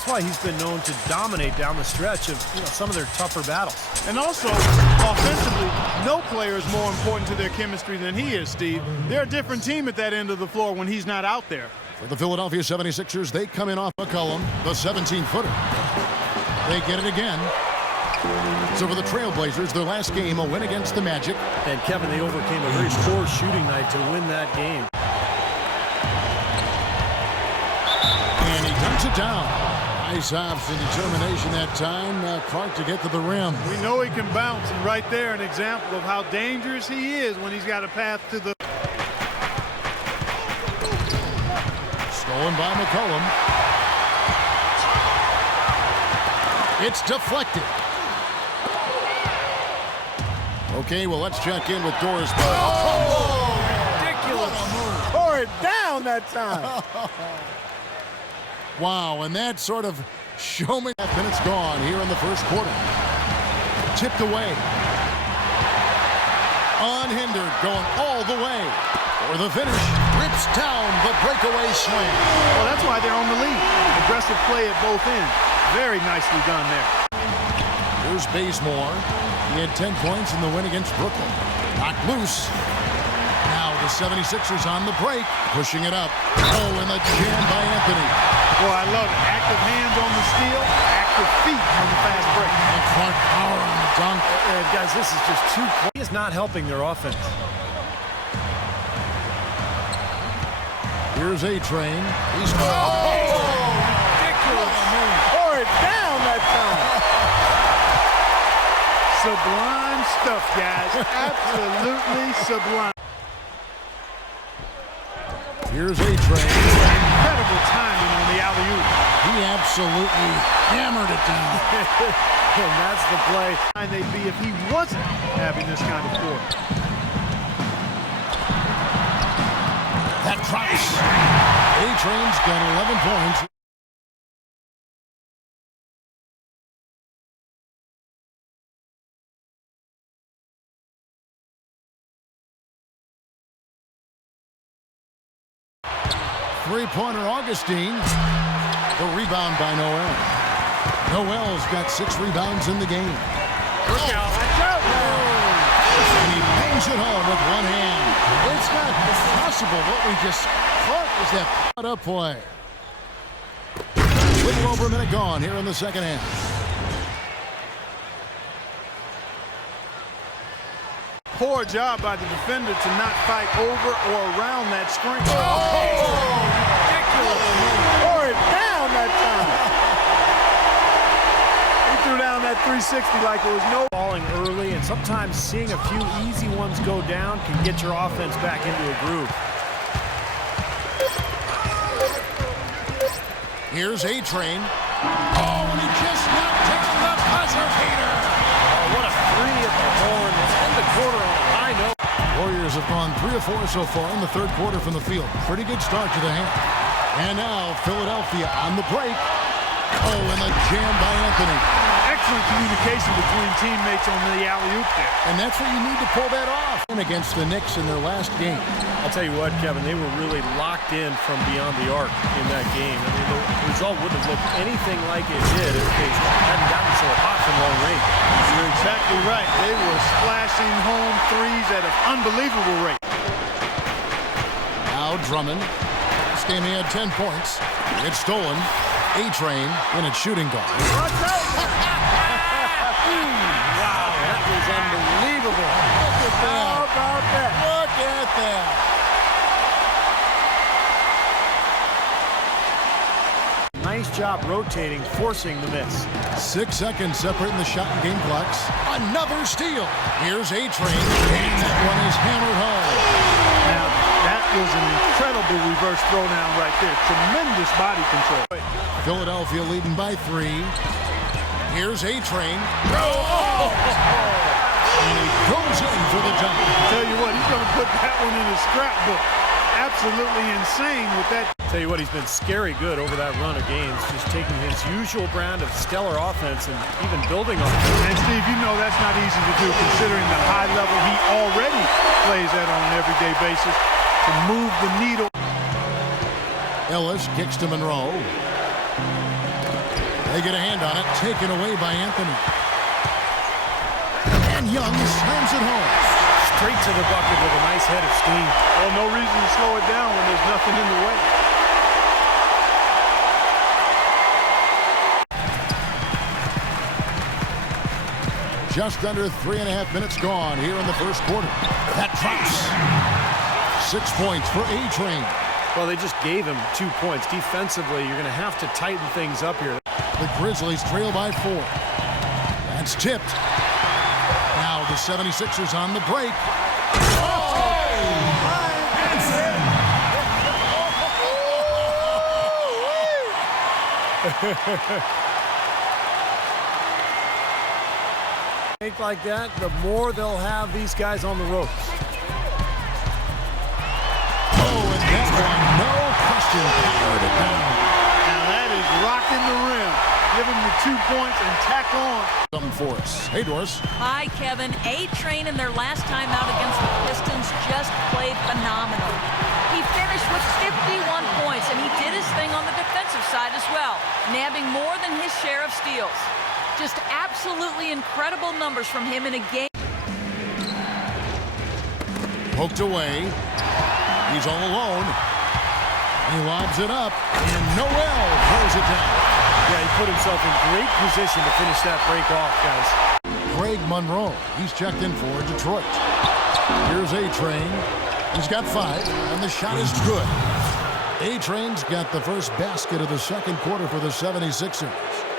That's why he's been known to dominate down the stretch of some of their tougher battles. And also, offensively, no player is more important to their chemistry than he is, Steve. They're a different team at that end of the floor when he's not out there. For the Philadelphia 76ers, they come in off McCollum, the 17-footer. They get it again. So for the Trailblazers, their last game, a win against the Magic. And Kevin, they overcame a very poor shooting night to win that game. And he dunks it down. Nice ops and determination that time. Clark to get to the rim. We know he can bounce, and right there an example of how dangerous he is when he's got a path to the... Stolen by McCollum. It's deflected. Okay, well, let's check in with Doris. Oh, ridiculous. Tore it down that time. Wow, and that sort of showman. Minutes gone here in the first quarter. Tipped away. Unhindered, going all the way. For the finish, rips down the breakaway slam. Well, that's why they're on the lead. Aggressive play at both ends. Very nicely done there. Here's Bazemore. He had 10 points in the win against Brooklyn. Knocked loose. Now the 76ers on the break, pushing it up. Oh, and the jam by Anthony. Boy, I love it. Active hands on the steal, active feet on the fast break. And Clark power on the dunk. Guys, this is just too close. He is not helping their offense. Here's A-Train. He's Ridiculous. Tore it down that time. Sublime stuff, guys. Absolutely sublime. Here's A-Train. Incredible timing on the alley-oop. He absolutely hammered it down. And that's the play. And they'd be if he wasn't having this kind of quarter. That drops. A-Train's got 11 points. Three-pointer Augustine. The rebound by Noel. Noel's got 6 rebounds in the game. Look out. And he bangs it home with one hand. It's not possible what we just caught was that up play. A little over a minute gone here in the second half. Poor job by the defender to not fight over or around that screen. Ridiculous. Tore it down that time. He threw down that 360 like it was no... Falling early, and sometimes seeing a few easy ones go down can get your offense back into a groove. Here's A-Train. Oh, and he just knocked down the buzzer beater. Oh, what a three at the horn. End the quarter on a high note. Warriors have gone 3 of 4 so far in the third quarter from the field. Pretty good start to the half. And now Philadelphia on the break. Oh, and the jam by Anthony. Excellent communication between teammates on the alley-oop there. And that's what you need to pull that off. And against the Knicks in their last game. I'll tell you what, Kevin, they were really locked in from beyond the arc in that game. I mean, the result wouldn't have looked anything like it did if they hadn't gotten so hot from long range. You're exactly right. They were splashing home threes at an unbelievable rate. Now Drummond. This game he had 10 points. It's stolen. A-Train in its shooting guard. Wow, that was unbelievable. Look at that. How about that? Look at that. Nice job rotating, forcing the miss. 6 seconds separating the shot and game clocks. Another steal. Here's A-Train. And that one is hammered home. Now, that was an incredible reverse throwdown right there. Tremendous body control. Philadelphia leading by 3. Here's A-Train. Oh! And he goes in for the dunk. Tell you what, he's going to put that one in his scrapbook. Absolutely insane with that. Tell you what, he's been scary good over that run of games, just taking his usual brand of stellar offense and even building on it. And Steve, you know that's not easy to do considering the high level he already plays at on an everyday basis to move the needle. Ellis kicks to Monroe. They get a hand on it, taken away by Anthony. And Young slams it home. Straight to the bucket with a nice head of steam. Well, no reason to slow it down when there's nothing in the way. Just under 3.5 minutes gone here in the first quarter. That drops. 6 points for A-Train. Well, they just gave him 2 points. Defensively, you're going to have to tighten things up here. The Grizzlies trail by 4. That's tipped. Now the 76ers on the break. Think like that, the more they'll have these guys on the ropes. Oh, and that one, no question, powered it down. Now that is rocking the rim. Give him the 2 points and tack on. Something for us. Hey, Doris. Hi, Kevin. A-Train in their last time out against the Pistons just played phenomenal. He finished with 51 points, and he did his thing on the defensive side as well, nabbing more than his share of steals. Just absolutely incredible numbers from him in a game. Poked away. He's all alone. He lobs it up, and Noel throws it down. Yeah, he put himself in great position to finish that break off, guys. Greg Monroe, he's checked in for Detroit. Here's A-Train. He's got 5, and the shot is good. A-Train's got the first basket of the second quarter for the 76ers.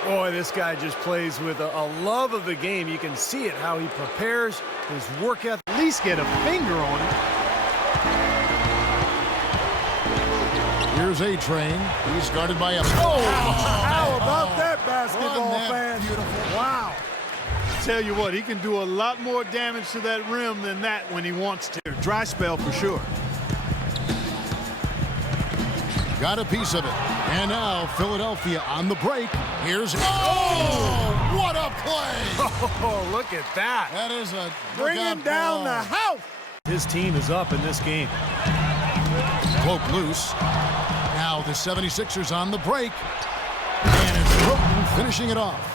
Boy, this guy just plays with a love of the game. You can see it, how he prepares, his work ethic. At least get a finger on it. Here's A-Train. He's guarded by a... How about that, basketball fan? Beautiful. Wow. Tell you what, he can do a lot more damage to that rim than that when he wants to. Dry spell for sure. Got a piece of it. And now Philadelphia on the break. Here's... Oh, what a play! Oh, look at that. That is a... Bringing down the house. His team is up in this game. Poke loose. Now the 76ers on the break. And it's Roten finishing it off.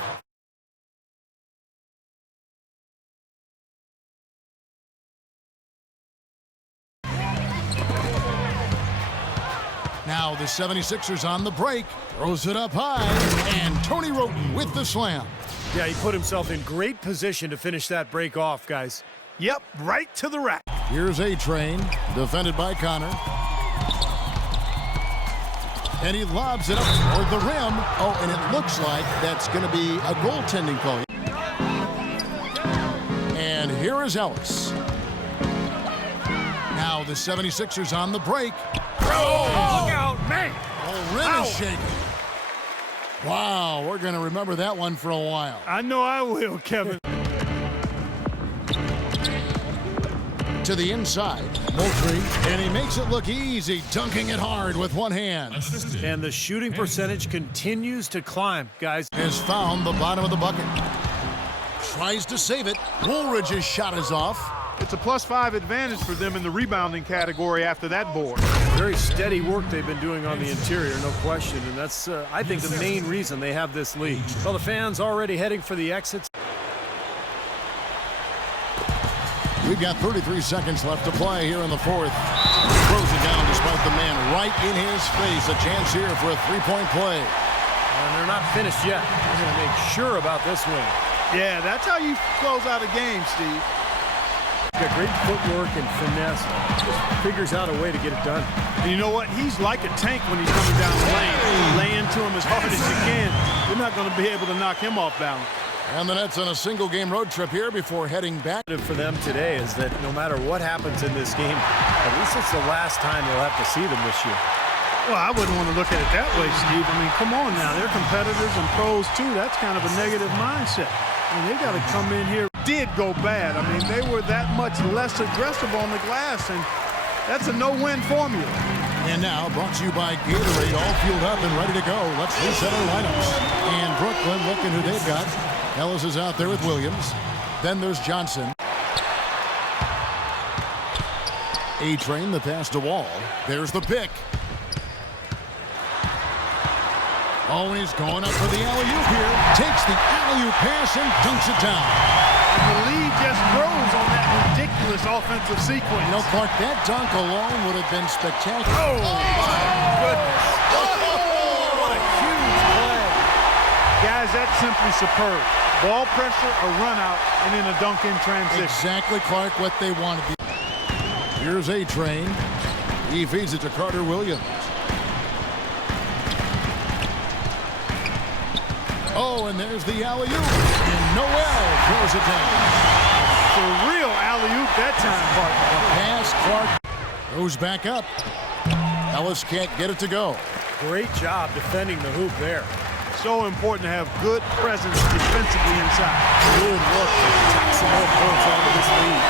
Now the 76ers on the break. Throws it up high. And Tony Roten with the slam. Yeah, he put himself in great position to finish that break off, guys. Yep, right to the rack. Here's A-Train, defended by Connor. And he lobs it up toward the rim. Oh, and it looks like that's going to be a goaltending call. And here is Ellis. Now the 76ers on the break. Oh, look out, man. Oh, rim is shaking. Wow, we're going to remember that one for a while. I know I will, Kevin. To the inside, Moultrie, and he makes it look easy, dunking it hard with one hand. And the shooting percentage continues to climb, guys. Has found the bottom of the bucket. Tries to save it. Woolridge's shot is off. It's a +5 advantage for them in the rebounding category after that board. Very steady work they've been doing on the interior, no question. And that's, I think, the main reason they have this lead. Well, the fans already heading for the exits. We've got 33 seconds left to play here in the fourth. Throws it down despite the man right in his face. A chance here for a three-point play. And they're not finished yet. They're going to make sure about this win. Yeah, that's how you close out a game, Steve. Got great footwork and finesse. Just figures out a way to get it done. And you know what? He's like a tank when he's coming down the lane. Lay into him as hard as you can. You're not going to be able to knock him off balance. And the Nets on a single-game road trip here before heading back. For them today is that no matter what happens in this game, at least it's the last time they'll have to see them this year. Well, I wouldn't want to look at it that way, Steve. I mean, come on now. They're competitors and pros, too. That's kind of a negative mindset. And they got to come in here. Did go bad. I mean, they were that much less aggressive on the glass, and that's a no-win formula. And now, brought to you by Gatorade, all fueled up and ready to go. Let's reset our lineups. And Brooklyn, looking who they've got. Ellis is out there with Williams. Then there's Johnson. A-Train, the pass to Wall. There's the pick. Oh, and he's going up for the alley-oop here. Takes the alley-oop pass and dunks it down. And the lead just grows on that ridiculous offensive sequence. You know, Clark, that dunk alone would have been spectacular. Oh, my goodness. What a huge play. Guys, that's simply superb. Ball pressure, a run out, and then a dunk in transition. Exactly, Clark, what they wanted. Here's A-Train. He feeds it to Carter Williams. Oh, and there's the alley-oop. And Noel throws it down. For real alley-oop that time, partner. The pass, Clark goes back up. Ellis can't get it to go. Great job defending the hoop there. So important to have good presence defensively inside. Good work to tack some more points onto this lead.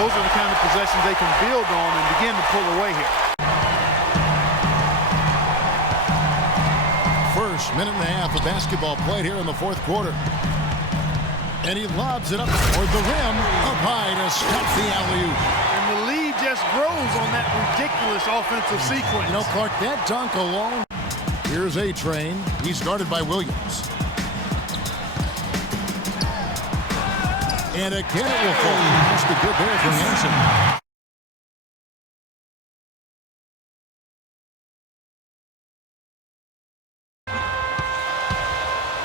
Those are the kind of possessions they can build on and begin to pull away here. First minute and a half of basketball played here in the fourth quarter. And he lobs it up toward the rim, up high to stop the alley-oop. And the lead just grows on that ridiculous offensive sequence. You know, Clark, that dunk alone. Here's A-Train. He's guarded by Williams. And again it will fall. Just a good there for Hansen.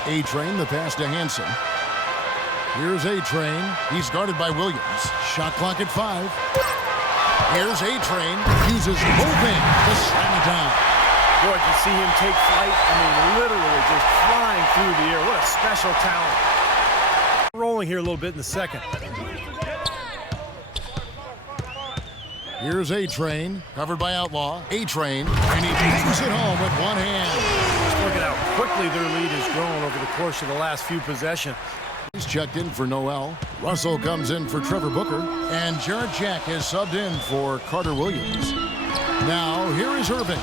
A-Train, the pass to Hansen. Here's A-Train. He's guarded by Williams. Shot clock at 5. Here's A-Train. Uses moving to slam it down. Boy, to see him take flight, I mean, literally just flying through the air. What a special talent. Rolling here a little bit in the second. Here's A-Train, covered by Outlaw. A-Train, and he bangs it home with one hand. Just look at how quickly their lead has grown over the course of the last few possessions. He's checked in for Noel. Russell comes in for Trevor Booker. And Jared Jack has subbed in for Carter Williams. Now, here is Irving.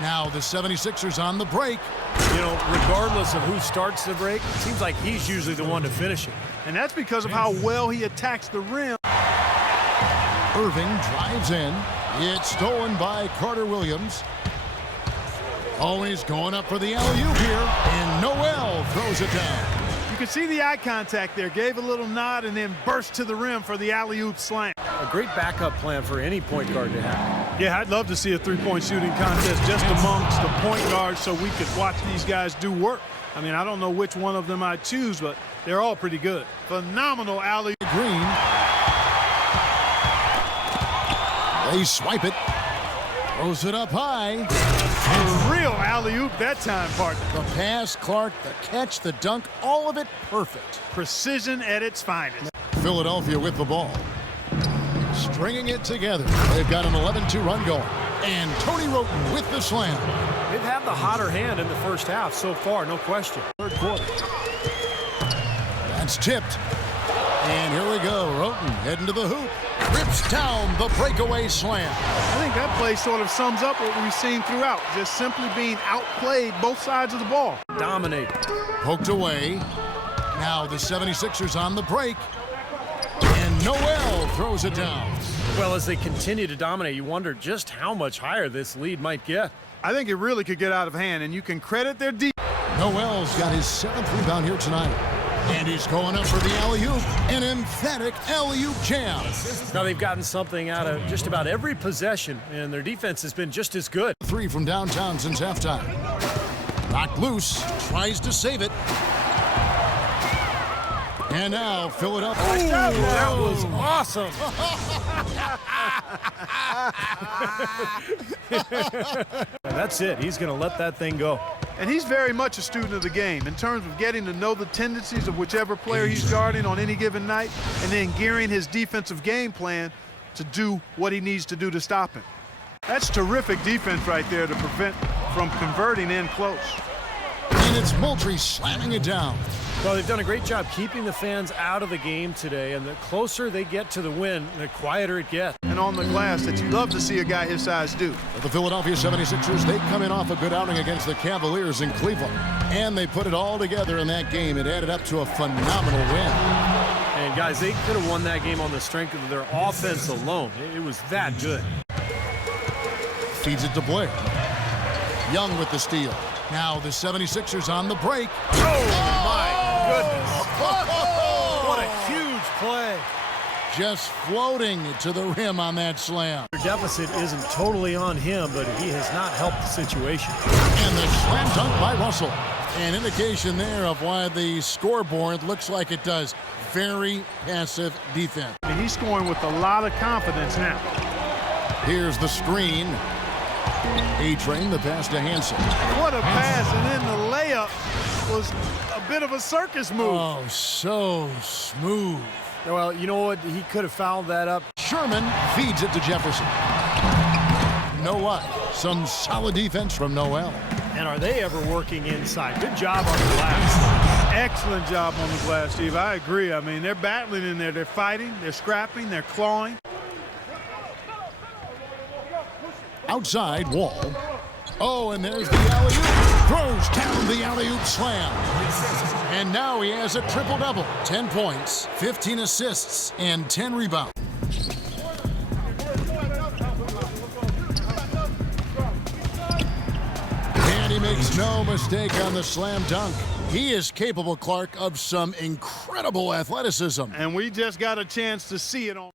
Now the 76ers on the break. You know, regardless of who starts the break, it seems like he's usually the one to finish it. And that's because of how well he attacks the rim. Irving drives in. It's stolen by Carter Williams. Always going up for the alley-oop here. And Noel throws it down. You can see the eye contact there. Gave a little nod and then burst to the rim for the alley-oop slam. A great backup plan for any point guard to have. Yeah, I'd love to see a three-point shooting contest just amongst the point guards so we could watch these guys do work. I mean, I don't know which one of them I'd choose, but they're all pretty good. Phenomenal alley. Green. They swipe it. Throws it up high. For real alley-oop that time, partner. The pass, Clark, the catch, the dunk, all of it perfect. Precision at its finest. Philadelphia with the ball. Stringing it together. They've got an 11-2 run going. And Tony Roten with the slam. They've had the hotter hand in the first half so far, no question. Third quarter. That's tipped. And here we go. Roten heading to the hoop. Rips down the breakaway slam. I think that play sort of sums up what we've seen throughout. Just simply being outplayed both sides of the ball. Dominate. Poked away. Now the 76ers on the break. And Noel throws it down. Well, as they continue to dominate, you wonder just how much higher this lead might get. I think it really could get out of hand, and you can credit their defense. Noel's got his 7th rebound here tonight. And he's going up for the alley-oop. An emphatic alley-oop jam. Now they've gotten something out of just about every possession, and their defense has been just as good. 3 from downtown since halftime. Knocked loose. Tries to save it. And now Philadelphia. Ooh, that was awesome. That's it. He's going to let that thing go. And he's very much a student of the game in terms of getting to know the tendencies of whichever player he's guarding on any given night and then gearing his defensive game plan to do what he needs to do to stop him. That's terrific defense right there to prevent from converting in close. And it's Moultrie slamming it down. Well, they've done a great job keeping the fans out of the game today, and the closer they get to the win, the quieter it gets. And on the glass that you love to see a guy his size do. But the Philadelphia 76ers, they come in off a good outing against the Cavaliers in Cleveland. And they put it all together in that game. It added up to a phenomenal win. And guys, they could have won that game on the strength of their offense alone. It was that good. Feeds it to Blair. Young with the steal. Now the 76ers on the break. Oh, my goodness. What a huge play. Just floating to the rim on that slam. Their deficit isn't totally on him, but he has not helped the situation. And the slam dunk by Russell. An indication there of why the scoreboard looks like it does. Very passive defense. And he's scoring with a lot of confidence now. Here's the screen. A-Train, the pass to Hansen. What a pass, and then the layup was a bit of a circus move. Oh, so smooth. Well, you know what? He could have fouled that up. Sherman feeds it to Jefferson. No luck. Some solid defense from Noel. And are they ever working inside? Good job on the glass. Excellent job on the glass, Steve. I agree. I mean, they're battling in there. They're fighting. They're scrapping. They're clawing. Outside Wall. Oh, and there's the alley-oop. Throws down the alley-oop slam. And now he has a triple-double. 10 points, 15 assists, and 10 rebounds. And he makes no mistake on the slam dunk. He is capable, Clark, of some incredible athleticism. And we just got a chance to see it on.